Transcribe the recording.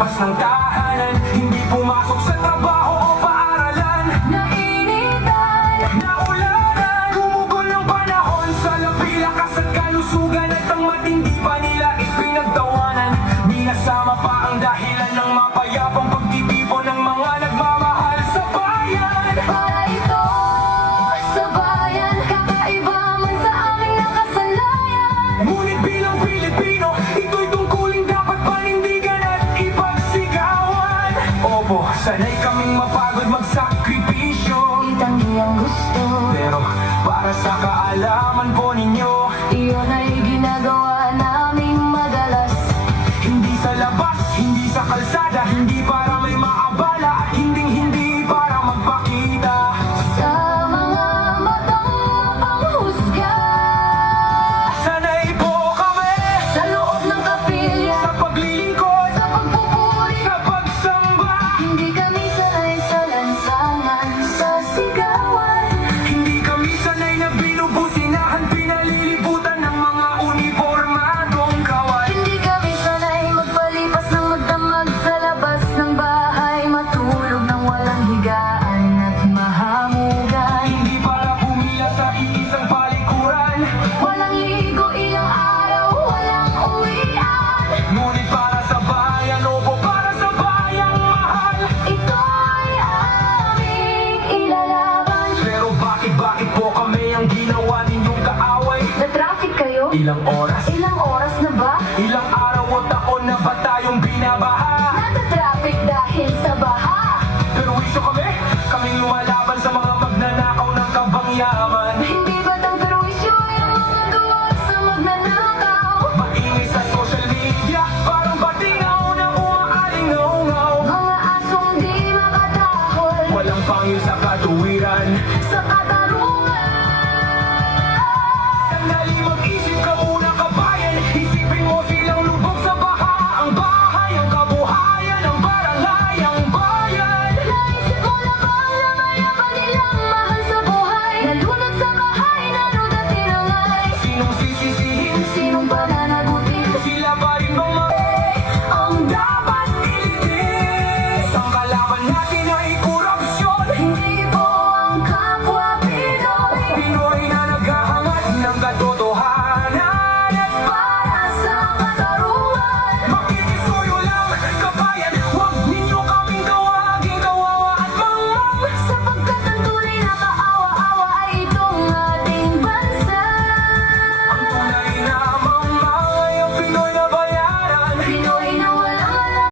Pas ng tahanan, hindi pumasok sa trabaho o paaralan. Nainitan, Naulanan, gumugol ng panahon sa labi, lakas at kalusugan at ang matindi pa nila ipinagtawanan. Minasama pa ang dahilan ng mapayapang pagtitipon ng mga nagmamahal sa bayan. para ito sa bayan, kakaiba man sa aming nakasanayan. Ngunit bilang Pilipino, ito'y tungkuling dapat panindigan at ipagsigawan. Opo, sanay kaming mapagod magsakripisyo, Itanggi ang gusto, pero para sa kaalaman po ninyo, iyon ay ginagawa naming madalas. hindi sa labas, hindi sa kalsada, hindi para may maabala at hindi para magpakita. Sa mga matang panghusga, Sanay po kami sa loob ng kapilya, sa paglilingkod, sa pagpupuri, sa pagsamba. hindi kami sanay sa lansangan, sa sigawan. Hindi kami sanay na binubusinahan, pinalilibutan ng mga uniformadong kawal. Hindi kami sanay magpalipas ng magdamag sa labas ng bahay, matulog ng walang higaan at mahamugan. Hindi para pumila sa iisang palikuran, Walang ligo ilang araw, walang uwian. ngunit para sa bayan, opo, para sa bayang mahal. Ito ay aming ilalaban. Pero bakit po kami ang ginawa ninyong kaaway? Na-traffic kayo? Ilang oras, Ilang oras na ba? ilang araw o taon na ba tayong binabaha? Nata-traffic dahil sa baha. Pero wiso kaming lumalaban sa mga magnanakaw ng kabangyaman. Hindi ba tang perwisyo yung mga gawa sa magnanakaw? Maingay sa social media, parang batingaw na umaaling ngaw-ngaw. Mga asong di makatahol Walang pangil sa katuwiran, sa katawan